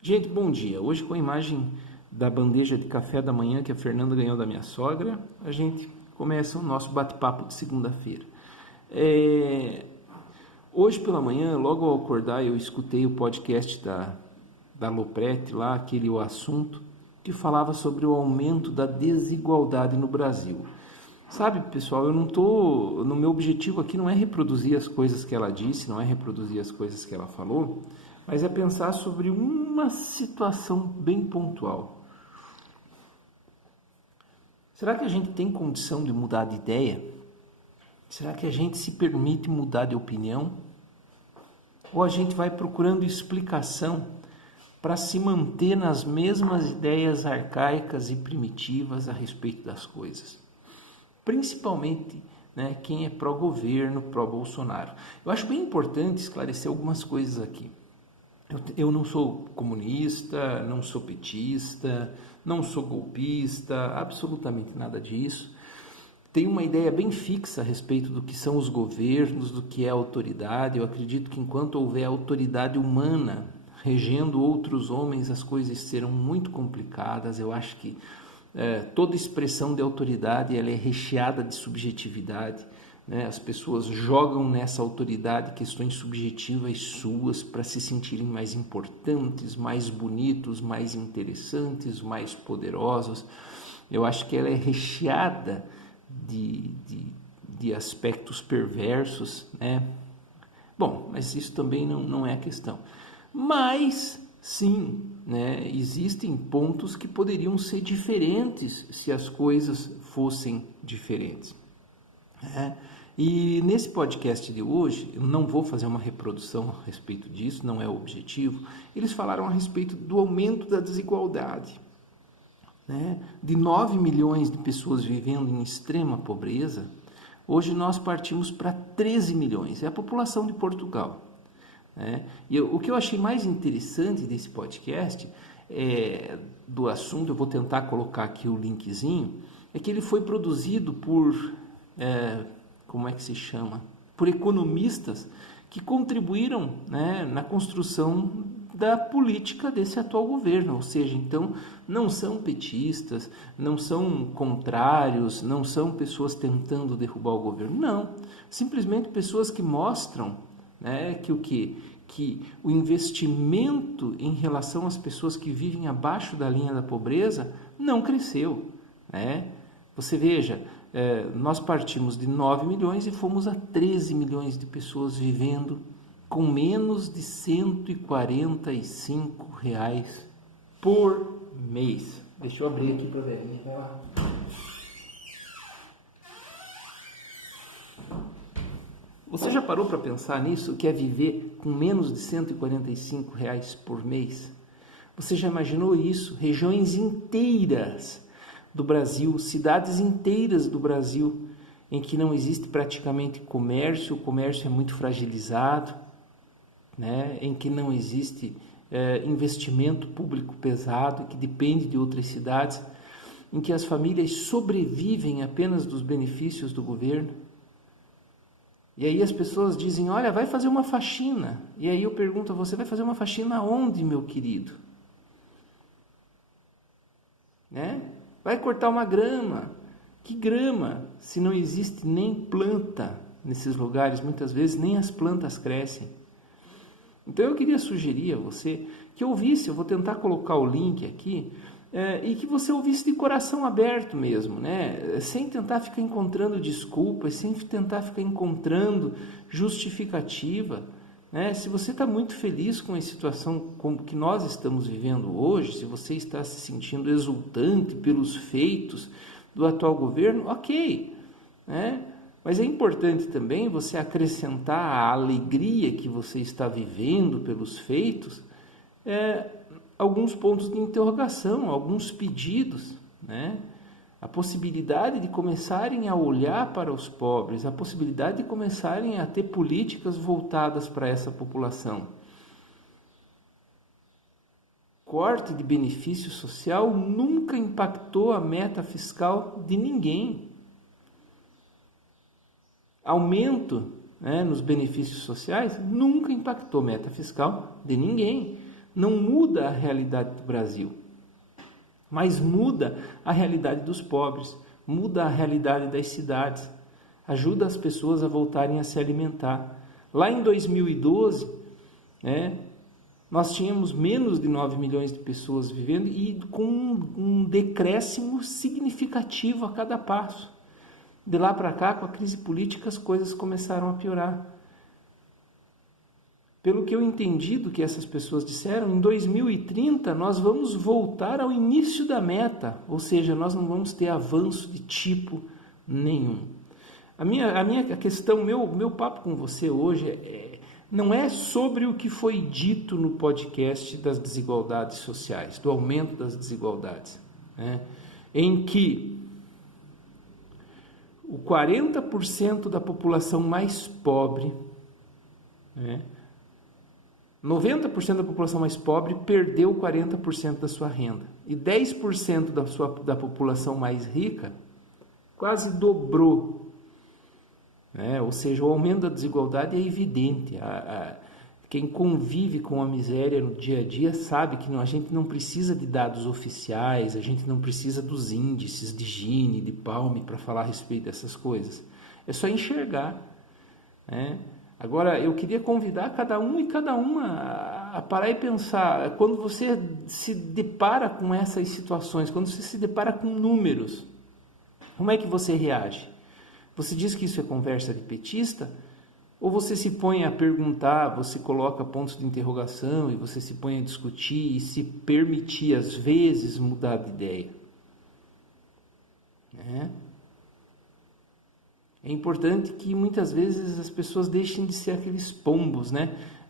Gente, bom dia. Hoje com a imagem da bandeja de café da manhã que a Fernanda ganhou da minha sogra, a gente começa o nosso bate-papo de segunda-feira. Hoje pela manhã, logo ao acordar, eu escutei o podcast da Loprete lá, aquele O Assunto, que falava sobre o aumento da desigualdade no Brasil. Sabe, pessoal, eu não tô, no meu objetivo aqui não é reproduzir as coisas que ela disse, não é reproduzir as coisas que ela falou, mas é pensar sobre uma situação bem pontual. Será que a gente tem condição de mudar de ideia? Será que a gente se permite mudar de opinião? Ou a gente vai procurando explicação para se manter nas mesmas ideias arcaicas e primitivas a respeito das coisas? Principalmente, né, quem é pró-governo, pró-Bolsonaro. Eu acho bem importante esclarecer algumas coisas aqui. Eu não sou comunista, não sou petista, não sou golpista, absolutamente nada disso. Tenho uma ideia bem fixa a respeito do que são os governos, do que é a autoridade. Eu acredito que enquanto houver autoridade humana regendo outros homens, as coisas serão muito complicadas. Eu acho que toda expressão de autoridade ela é recheada de subjetividade, né? As pessoas jogam nessa autoridade questões subjetivas suas para se sentirem mais importantes, mais bonitos, mais interessantes, mais poderosos. Eu acho que ela é recheada de aspectos perversos, né? Bom, mas isso também não é a questão. Mas, sim, né, existem pontos que poderiam ser diferentes se as coisas fossem diferentes. Né? E nesse podcast de hoje, eu não vou fazer uma reprodução a respeito disso, não é o objetivo. Eles falaram a respeito do aumento da desigualdade. Né? De 9 milhões de pessoas vivendo em extrema pobreza, hoje nós partimos para 13 milhões, é a população de Portugal. Né? E o que eu achei mais interessante desse podcast, do assunto, eu vou tentar colocar aqui o linkzinho, é que ele foi produzido por, como é que se chama? Por economistas que contribuíram, né, na construção da política desse atual governo, ou seja, então não são petistas, não são contrários, não são pessoas tentando derrubar o governo, não, simplesmente pessoas que mostram, né, que o investimento em relação às pessoas que vivem abaixo da linha da pobreza não cresceu, né? Você veja, nós partimos de 9 milhões e fomos a 13 milhões de pessoas vivendo com menos de R$ 145 por mês. Deixa eu abrir aqui para ver. Vai lá. Você já parou para pensar nisso, que é viver com menos de R$ 145 por mês? Você já imaginou isso? Regiões inteiras do Brasil, cidades inteiras do Brasil, em que não existe praticamente comércio, o comércio é muito fragilizado, né? Em que não existe investimento público pesado, que depende de outras cidades, em que as famílias sobrevivem apenas dos benefícios do governo. E aí as pessoas dizem, olha, vai fazer uma faxina. E aí eu pergunto a você, vai fazer uma faxina onde, meu querido? Né? Vai cortar uma grama. Que grama? Se não existe nem planta nesses lugares, muitas vezes nem as plantas crescem. Então eu queria sugerir a você que ouvisse, eu vou tentar colocar o link aqui, e que você ouvisse de coração aberto mesmo, né? Sem tentar ficar encontrando desculpas, sem tentar ficar encontrando justificativa. Né? Se você está muito feliz com a situação como que nós estamos vivendo hoje, se você está se sentindo exultante pelos feitos do atual governo, ok, né? Mas é importante também você acrescentar a alegria que você está vivendo pelos feitos, alguns pontos de interrogação, alguns pedidos, né? A possibilidade de começarem a olhar para os pobres, a possibilidade de começarem a ter políticas voltadas para essa população. Corte de benefício social nunca impactou a meta fiscal de ninguém. Aumento, né, nos benefícios sociais nunca impactou a meta fiscal de ninguém. não muda a realidade do Brasil, mas muda a realidade dos pobres, muda a realidade das cidades, ajuda as pessoas a voltarem a se alimentar. Lá em 2012, nós tínhamos menos de 9 milhões de pessoas vivendo e com um decréscimo significativo a cada passo. De lá para cá, com a crise política, as coisas começaram a piorar. Pelo que eu entendi do que essas pessoas disseram, em 2030 nós vamos voltar ao início da meta, ou seja, nós não vamos ter avanço de tipo nenhum. A minha questão, meu papo com você hoje não é sobre o que foi dito no podcast das desigualdades sociais, do aumento das desigualdades, em que o 40% da população mais pobre, 90% da população mais pobre perdeu 40% da sua renda, e 10% da população mais rica quase dobrou. Ou seja, o aumento da desigualdade é evidente. Quem convive com a miséria no dia a dia sabe que a gente não precisa de dados oficiais, a gente não precisa dos índices de Gini, de Palme para falar a respeito dessas coisas. É só enxergar. Agora, eu queria convidar cada um e cada uma a parar e pensar, quando você se depara com essas situações, quando você se depara com números, como é que você reage? Você diz que isso é conversa de petista? Ou você se põe a perguntar, você coloca pontos de interrogação e você se põe a discutir e se permitir, às vezes, mudar de ideia? É importante que muitas vezes as pessoas deixem de ser aqueles pombos,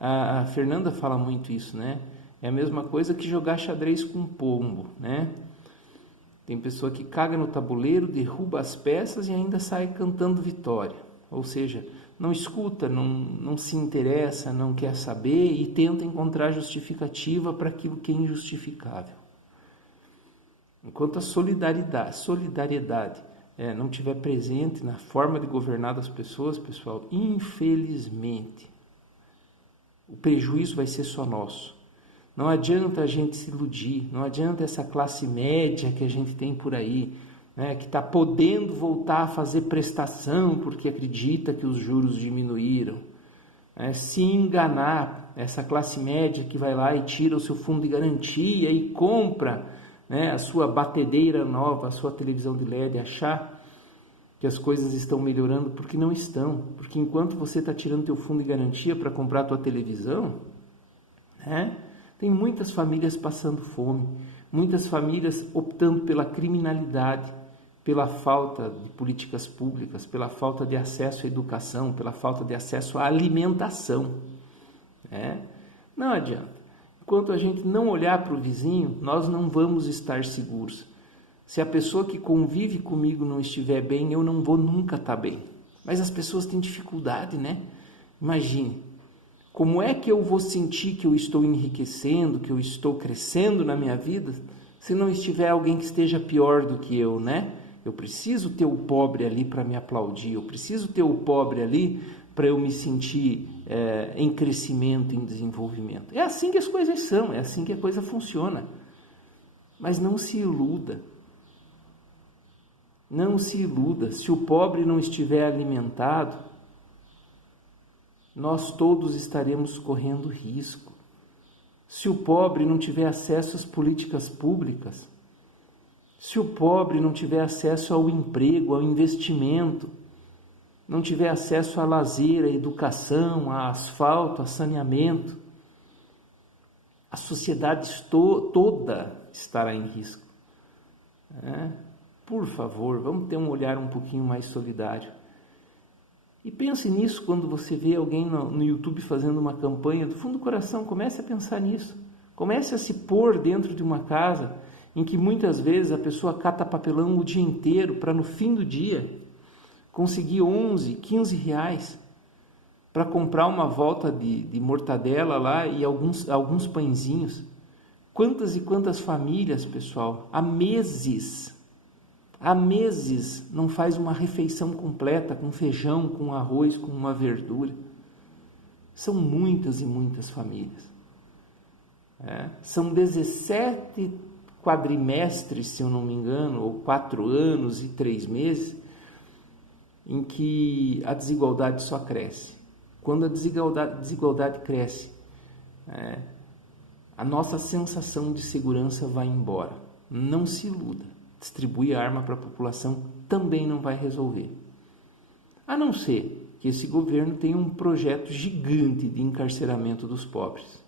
A Fernanda fala muito isso, É a mesma coisa que jogar xadrez com pombo, Tem pessoa que caga no tabuleiro, derruba as peças e ainda sai cantando vitória. Ou seja, não escuta, não se interessa, não quer saber e tenta encontrar justificativa para aquilo que é injustificável. Enquanto a solidariedade não estiver presente na forma de governar das pessoas, pessoal, infelizmente, o prejuízo vai ser só nosso. Não adianta a gente se iludir, não adianta essa classe média que a gente tem por aí, que está podendo voltar a fazer prestação porque acredita que os juros diminuíram. Se enganar, essa classe média que vai lá e tira o seu fundo de garantia e compra a sua batedeira nova, a sua televisão de LED, achar que as coisas estão melhorando, porque não estão. Porque enquanto você está tirando teu fundo de garantia para comprar a tua televisão, tem muitas famílias passando fome, muitas famílias optando pela criminalidade, pela falta de políticas públicas, pela falta de acesso à educação, pela falta de acesso à alimentação. Não adianta. Enquanto a gente não olhar para o vizinho, nós não vamos estar seguros. Se a pessoa que convive comigo não estiver bem, eu não vou nunca estar bem. Mas as pessoas têm dificuldade, Imagine. Como é que eu vou sentir que eu estou enriquecendo, que eu estou crescendo na minha vida, se não estiver alguém que esteja pior do que eu, Eu preciso ter o pobre ali para me aplaudir, eu preciso ter o pobre ali para eu me sentir em crescimento, em desenvolvimento. É assim que as coisas são, é assim que a coisa funciona. Mas não se iluda. Não se iluda. Se o pobre não estiver alimentado, nós todos estaremos correndo risco. Se o pobre não tiver acesso às políticas públicas, se o pobre não tiver acesso ao emprego, ao investimento, não tiver acesso a lazer, a educação, a asfalto, a saneamento, a sociedade toda estará em risco. Por favor, vamos ter um olhar um pouquinho mais solidário. E pense nisso quando você vê alguém no YouTube fazendo uma campanha do fundo do coração. Comece a pensar nisso. Comece a se pôr dentro de uma casa em que muitas vezes a pessoa cata papelão o dia inteiro para no fim do dia conseguir 11, 15 reais para comprar uma volta de mortadela lá e alguns pãezinhos. Quantas e quantas famílias, pessoal, há meses não faz uma refeição completa com feijão, com arroz, com uma verdura. São muitas e muitas famílias. São 17 quadrimestres, se eu não me engano, ou 4 anos e 3 meses, em que a desigualdade só cresce. Quando a desigualdade cresce, a nossa sensação de segurança vai embora. Não se iluda. Distribuir arma para a população também não vai resolver. A não ser que esse governo tenha um projeto gigante de encarceramento dos pobres.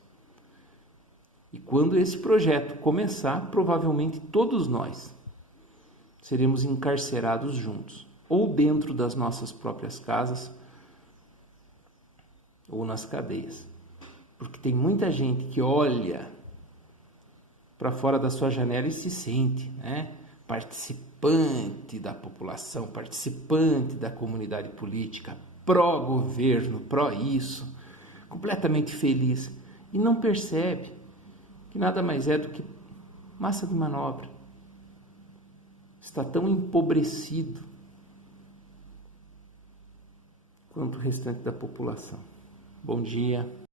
E quando esse projeto começar, provavelmente todos nós seremos encarcerados juntos, ou dentro das nossas próprias casas, ou nas cadeias. Porque tem muita gente que olha para fora da sua janela e se sente, participante da população, participante da comunidade política, pró-governo, pró-isso, completamente feliz, e não percebe que nada mais é do que massa de manobra. Está tão empobrecido quanto o restante da população. Bom dia.